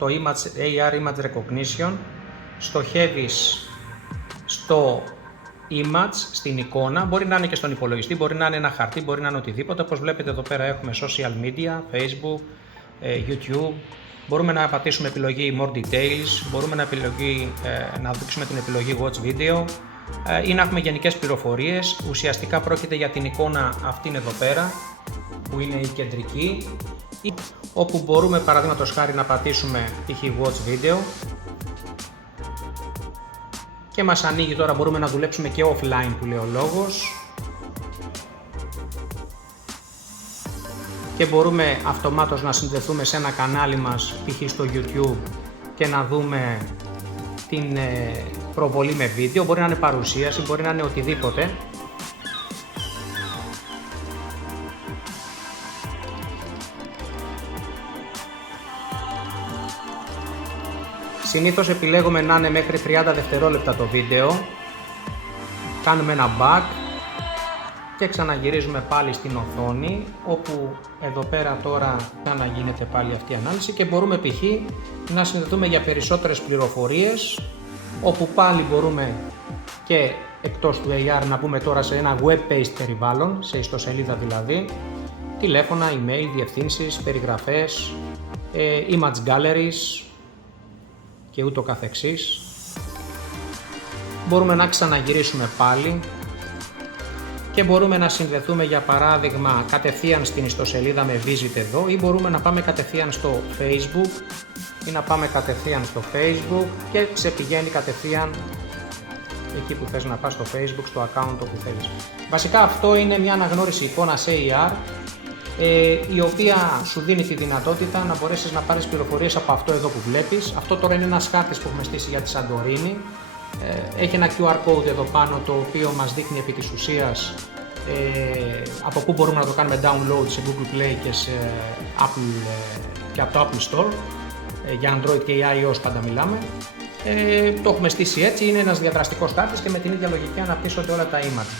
το AR Image Recognition, στοχεύεις στο image, στην εικόνα, μπορεί να είναι και στον υπολογιστή, μπορεί να είναι ένα χαρτί, μπορεί να είναι οτιδήποτε. Όπως βλέπετε εδώ πέρα έχουμε social media, Facebook, YouTube, μπορούμε να πατήσουμε επιλογή More Details, μπορούμε να δείξουμε την επιλογή Watch Video ή να έχουμε γενικές πληροφορίες. Ουσιαστικά πρόκειται για την εικόνα αυτήν εδώ πέρα που είναι η κεντρική, όπου μπορούμε παραδείγματος χάρη να πατήσουμε π.χ. Watch Video και μας ανοίγει. Τώρα μπορούμε να δουλέψουμε και offline που λέει ο λόγος και μπορούμε αυτομάτως να συνδεθούμε σε ένα κανάλι μας π.χ. στο YouTube και να δούμε την προβολή με βίντεο, μπορεί να είναι παρουσίαση, μπορεί να είναι οτιδήποτε. Συνήθως επιλέγουμε να είναι μέχρι 30 δευτερόλεπτα το βίντεο, κάνουμε ένα back και ξαναγυρίζουμε πάλι στην οθόνη, όπου εδώ πέρα τώρα ξαναγίνεται πάλι αυτή η ανάλυση και μπορούμε π.χ. να συνδεθούμε για περισσότερες πληροφορίες, όπου πάλι μπορούμε και εκτός του AR να μπούμε τώρα σε ένα web-based περιβάλλον, σε ιστοσελίδα δηλαδή, τηλέφωνα, email, διευθύνσεις, περιγραφές, image galleries και ούτω καθεξής. Μπορούμε να ξαναγυρίσουμε πάλι και μπορούμε να συνδεθούμε για παράδειγμα κατευθείαν στην ιστοσελίδα με visit εδώ, ή μπορούμε να πάμε κατευθείαν στο Facebook και σε πηγαίνει κατευθείαν εκεί που θες να πας, στο Facebook, στο account όπου θέλεις. Βασικά αυτό είναι μια αναγνώριση εικόνας AR, η οποία σου δίνει τη δυνατότητα να μπορέσεις να πάρεις πληροφορίες από αυτό εδώ που βλέπεις. Αυτό τώρα είναι ένας χάρτης που έχουμε στήσει για τη Σαντορίνη. Έχει ένα QR code εδώ πάνω, το οποίο μας δείχνει επί της ουσίας από πού μπορούμε να το κάνουμε download σε Google Play και, και από το Apple Store, για Android και iOS πάντα μιλάμε. Το έχουμε στήσει έτσι, είναι ένας διαδραστικός χάρτης και με την ίδια λογική αναπτύσσονται όλα τα image.